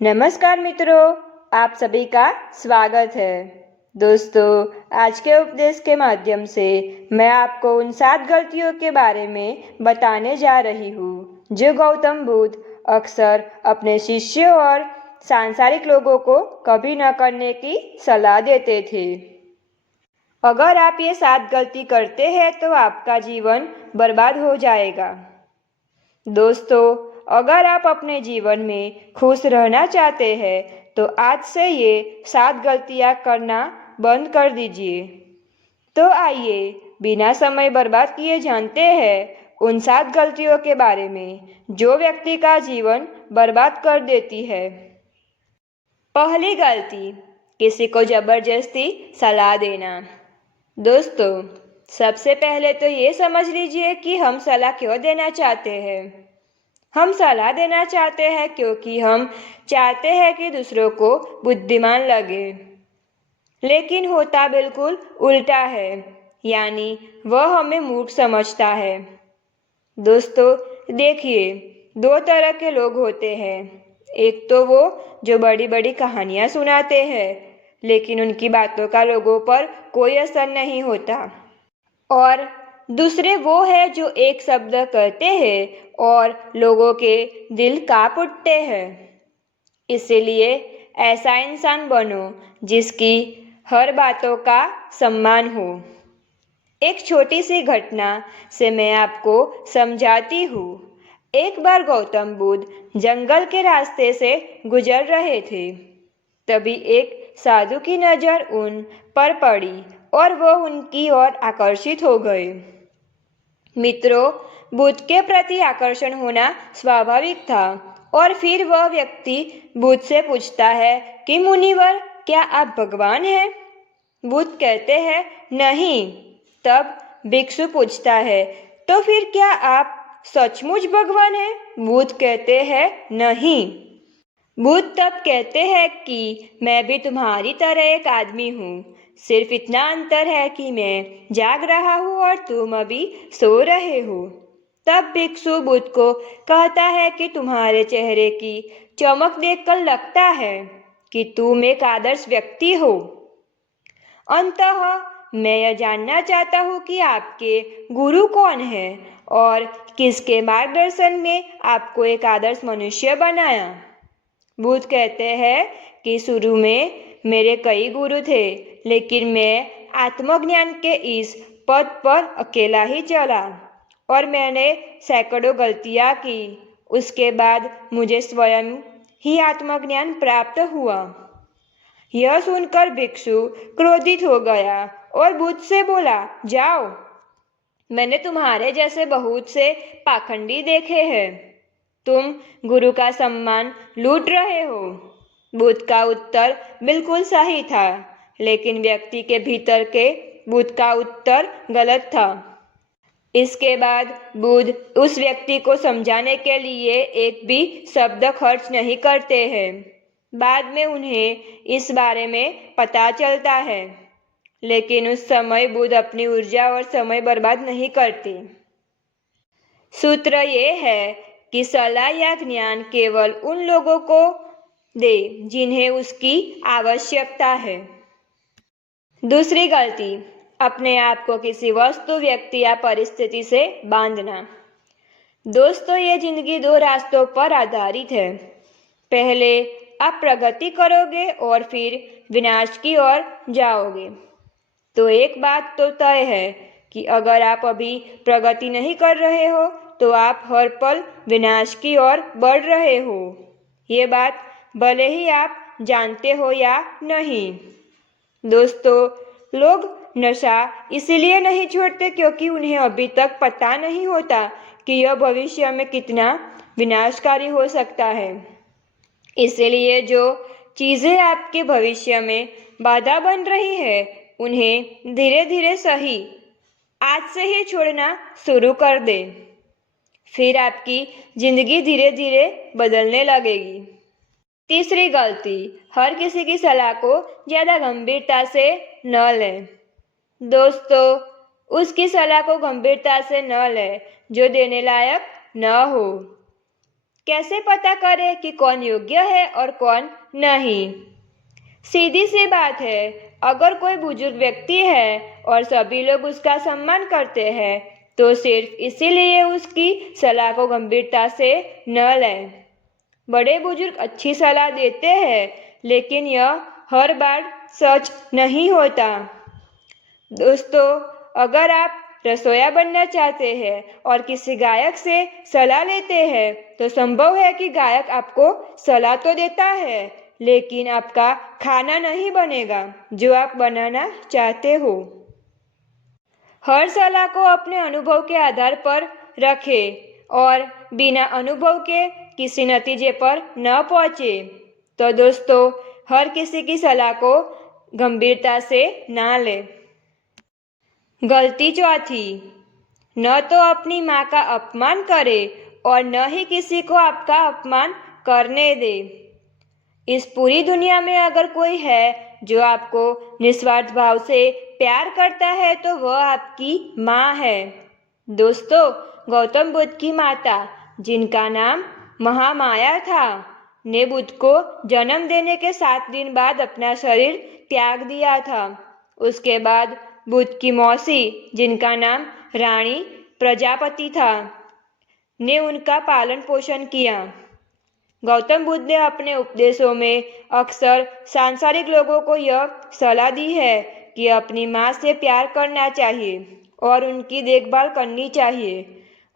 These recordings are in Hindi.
नमस्कार मित्रों, आप सभी का स्वागत है। दोस्तों, आज के उपदेश के माध्यम से मैं आपको उन 7 गलतियों के बारे में बताने जा रही हूँ जो गौतम बुद्ध अक्सर अपने शिष्यों और सांसारिक लोगों को कभी न करने की सलाह देते थे। अगर आप ये 7 गलती करते हैं तो आपका जीवन बर्बाद हो जाएगा। दोस्तों, अगर आप अपने जीवन में खुश रहना चाहते हैं तो आज से ये 7 गलतियां करना बंद कर दीजिए। तो आइए बिना समय बर्बाद किए जानते हैं उन 7 गलतियों के बारे में जो व्यक्ति का जीवन बर्बाद कर देती है। पहली गलती, किसी को जबरदस्ती सलाह देना। दोस्तों, सबसे पहले तो ये समझ लीजिए कि हम सलाह क्यों देना चाहते हैं। हम सलाह देना चाहते हैं क्योंकि हम चाहते हैं कि दूसरों को बुद्धिमान लगे, लेकिन होता बिल्कुल उल्टा है, यानी वह हमें मूर्ख समझता है। दोस्तों, देखिए, 2 तरह के लोग होते हैं। एक तो वो जो बड़ी बड़ी कहानियाँ सुनाते हैं, लेकिन उनकी बातों का लोगों पर कोई असर नहीं होता। और दूसरे वो है जो एक शब्द कहते हैं और लोगों के दिल कांप उठते हैं। इसीलिए ऐसा इंसान बनो जिसकी हर बातों का सम्मान हो। एक छोटी सी घटना से मैं आपको समझाती हूँ। एक बार गौतम बुद्ध जंगल के रास्ते से गुजर रहे थे। तभी एक साधु की नज़र उन पर पड़ी और वह उनकी ओर आकर्षित हो गए। मित्रों, बुद्ध के प्रति आकर्षण होना स्वाभाविक था और फिर वह व्यक्ति बुद्ध से पूछता है कि मुनिवर, क्या आप भगवान हैं? बुद्ध कहते हैं नहीं। तब भिक्षु पूछता है, तो फिर क्या आप सचमुच भगवान हैं? बुद्ध कहते हैं नहीं। बुद्ध तब कहते हैं कि मैं भी तुम्हारी तरह एक आदमी हूँ, सिर्फ इतना अंतर है कि मैं जाग रहा हूँ और तुम अभी सो रहे हो। तब भिक्षु बुद्ध को कहता है कि तुम्हारे चेहरे की चमक देखकर लगता है कि तुम एक आदर्श व्यक्ति हो। अंततः मैं यह जानना चाहता हूँ कि आपके गुरु कौन है और किसके मार्गदर्शन में आपको एक आदर्श मनुष्य बनाया। बुद्ध कहते हैं कि शुरू में मेरे कई गुरु थे, लेकिन मैं आत्मज्ञान के इस पथ पर अकेला ही चला और मैंने सैकड़ों गलतियाँ की। उसके बाद मुझे स्वयं ही आत्मज्ञान प्राप्त हुआ। यह सुनकर भिक्षु क्रोधित हो गया और बुद्ध से बोला, जाओ, मैंने तुम्हारे जैसे बहुत से पाखंडी देखे हैं। तुम गुरु का सम्मान लूट रहे हो। बुद्ध का उत्तर बिल्कुल सही था, लेकिन व्यक्ति के भीतर के बुद्ध का उत्तर गलत था। इसके बाद बुद्ध उस व्यक्ति को समझाने के लिए एक भी शब्द खर्च नहीं करते हैं। बाद में उन्हें इस बारे में पता चलता है, लेकिन उस समय बुद्ध अपनी ऊर्जा और समय बर्बाद नहीं करते। सूत्र ये है कि सलाह या ज्ञान केवल उन लोगों को दे जिन्हें उसकी आवश्यकता है। दूसरी गलती, अपने आप को किसी वस्तु, व्यक्ति या परिस्थिति से बांधना। दोस्तों, ये जिंदगी 2 रास्तों पर आधारित है। पहले आप प्रगति करोगे और फिर विनाश की ओर जाओगे। तो एक बात तो तय है कि अगर आप अभी प्रगति नहीं कर रहे हो तो आप हर पल विनाश की ओर बढ़ रहे हो। ये बात भले ही आप जानते हो या नहीं। दोस्तों, लोग नशा इसलिए नहीं छोड़ते क्योंकि उन्हें अभी तक पता नहीं होता कि यह भविष्य में कितना विनाशकारी हो सकता है। इसलिए जो चीज़ें आपके भविष्य में बाधा बन रही है, उन्हें धीरे धीरे सही आज से ही छोड़ना शुरू कर दें। फिर आपकी जिंदगी धीरे धीरे बदलने लगेगी। तीसरी गलती, हर किसी की सलाह को ज़्यादा गंभीरता से न लें। दोस्तों, उसकी सलाह को गंभीरता से न लें जो देने लायक न हो। कैसे पता करें कि कौन योग्य है और कौन नहीं? सीधी सी बात है, अगर कोई बुजुर्ग व्यक्ति है और सभी लोग उसका सम्मान करते हैं तो सिर्फ इसीलिए उसकी सलाह को गंभीरता से न लें। बड़े बुजुर्ग अच्छी सलाह देते हैं, लेकिन यह हर बार सच नहीं होता। दोस्तों, अगर आप रसोइया बनना चाहते हैं और किसी गायक से सलाह लेते हैं तो संभव है कि गायक आपको सलाह तो देता है, लेकिन आपका खाना नहीं बनेगा जो आप बनाना चाहते हो। हर सलाह को अपने अनुभव के आधार पर रखें और बिना अनुभव के किसी नतीजे पर न पहुंचे। तो दोस्तों, हर किसी की सलाह को गंभीरता से ना लें। गलती चौथी, न तो अपनी माँ का अपमान करे और न ही किसी को आपका अपमान करने दे। इस पूरी दुनिया में अगर कोई है जो आपको निस्वार्थ भाव से प्यार करता है तो वह आपकी माँ है। दोस्तों, गौतम बुद्ध की माता, जिनका नाम महामाया था, ने बुद्ध को जन्म देने के 7 दिन बाद अपना शरीर त्याग दिया था। उसके बाद बुद्ध की मौसी, जिनका नाम रानी प्रजापति था, ने उनका पालन पोषण किया। गौतम बुद्ध ने अपने उपदेशों में अक्सर सांसारिक लोगों को यह सलाह दी है कि अपनी माँ से प्यार करना चाहिए और उनकी देखभाल करनी चाहिए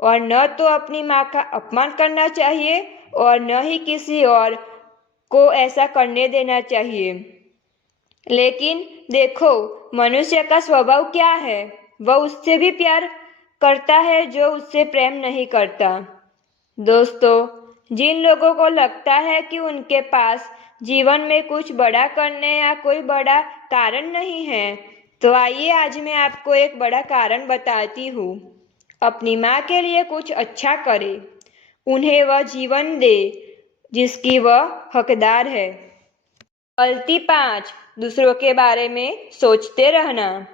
और न तो अपनी माँ का अपमान करना चाहिए और न ही किसी और को ऐसा करने देना चाहिए। लेकिन देखो, मनुष्य का स्वभाव क्या है? वह उससे भी प्यार करता है जो उससे प्रेम नहीं करता। दोस्तों, जिन लोगों को लगता है कि उनके पास जीवन में कुछ बड़ा करने या कोई बड़ा कारण नहीं है, तो आइए आज मैं आपको एक बड़ा कारण बताती हूँ। अपनी माँ के लिए कुछ अच्छा करें, उन्हें वह जीवन दे जिसकी वह हकदार है। गलती 5, दूसरों के बारे में सोचते रहना।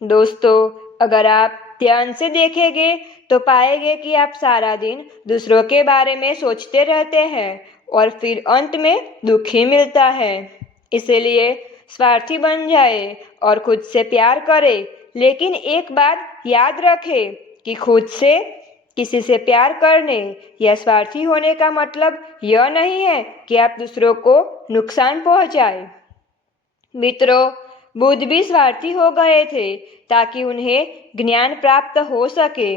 दोस्तों, अगर आप ध्यान से देखेंगे तो पाएंगे कि आप सारा दिन दूसरों के बारे में सोचते रहते हैं और फिर अंत में दुखी मिलता है। इसलिए स्वार्थी बन जाए और खुद से प्यार करें, लेकिन एक बात याद रखें कि खुद से किसी से प्यार करने या स्वार्थी होने का मतलब यह नहीं है कि आप दूसरों को नुकसान पहुंचाएं। मित्रों, बुद्ध भी स्वार्थी हो गए थे ताकि उन्हें ज्ञान प्राप्त हो सके।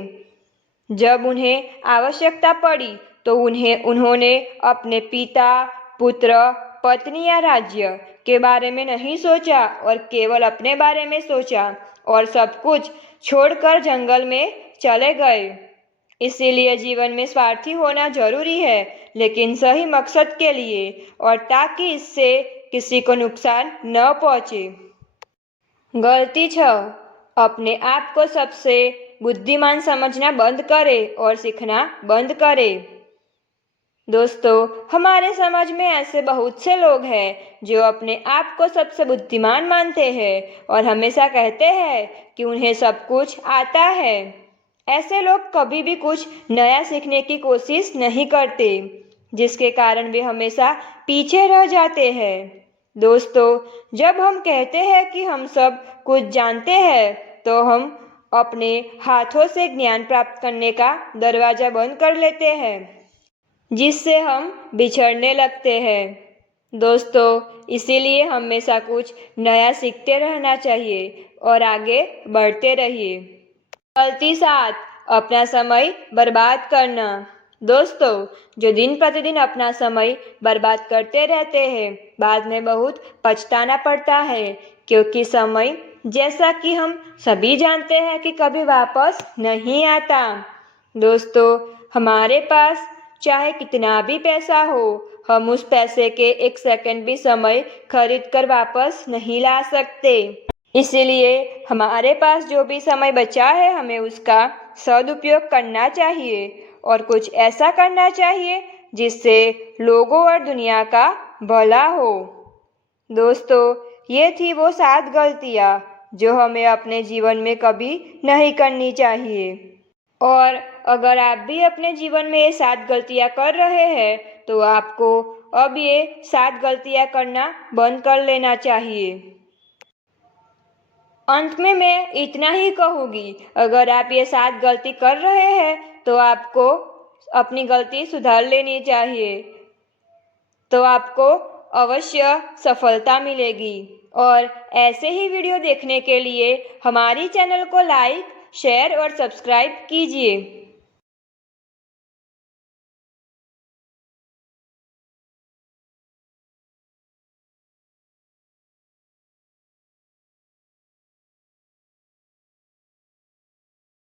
जब उन्हें आवश्यकता पड़ी तो उन्होंने अपने पिता, पुत्र, पत्नी या राज्य के बारे में नहीं सोचा और केवल अपने बारे में सोचा और सब कुछ छोड़कर जंगल में चले गए। इसीलिए जीवन में स्वार्थी होना जरूरी है, लेकिन सही मकसद के लिए और ताकि इससे किसी को नुकसान न पहुंचे। गलती 6, अपने आप को सबसे बुद्धिमान समझना बंद करें और सीखना बंद करें। दोस्तों, हमारे समाज में ऐसे बहुत से लोग हैं जो अपने आप को सबसे बुद्धिमान मानते हैं और हमेशा कहते हैं कि उन्हें सब कुछ आता है। ऐसे लोग कभी भी कुछ नया सीखने की कोशिश नहीं करते, जिसके कारण वे हमेशा पीछे रह जाते हैं। दोस्तों, जब हम कहते हैं कि हम सब कुछ जानते हैं तो हम अपने हाथों से ज्ञान प्राप्त करने का दरवाजा बंद कर लेते हैं, जिससे हम बिछड़ने लगते हैं। दोस्तों, इसीलिए हमेशा कुछ नया सीखते रहना चाहिए और आगे बढ़ते रहिए। गलती 7, अपना समय बर्बाद करना। दोस्तों, जो दिन प्रतिदिन अपना समय बर्बाद करते रहते हैं, बाद में बहुत पछताना पड़ता है, क्योंकि समय, जैसा कि हम सभी जानते हैं, कि कभी वापस नहीं आता। दोस्तों, हमारे पास चाहे कितना भी पैसा हो, हम उस पैसे के 1 सेकंड भी समय खरीद कर वापस नहीं ला सकते। इसीलिए हमारे पास जो भी समय बचा है, हमें उसका सदुपयोग करना चाहिए और कुछ ऐसा करना चाहिए जिससे लोगों और दुनिया का भला हो। दोस्तों, ये थी वो 7 गलतियाँ जो हमें अपने जीवन में कभी नहीं करनी चाहिए। और अगर आप भी अपने जीवन में ये 7 गलतियां कर रहे हैं तो आपको अब ये 7 गलतियां करना बंद कर लेना चाहिए। अंत में मैं इतना ही कहूँगी, अगर आप ये 7 गलती कर रहे हैं तो आपको अपनी गलती सुधार लेनी चाहिए, तो आपको अवश्य सफलता मिलेगी। और ऐसे ही वीडियो देखने के लिए हमारी चैनल को लाइक, शेयर और सब्सक्राइब कीजिए।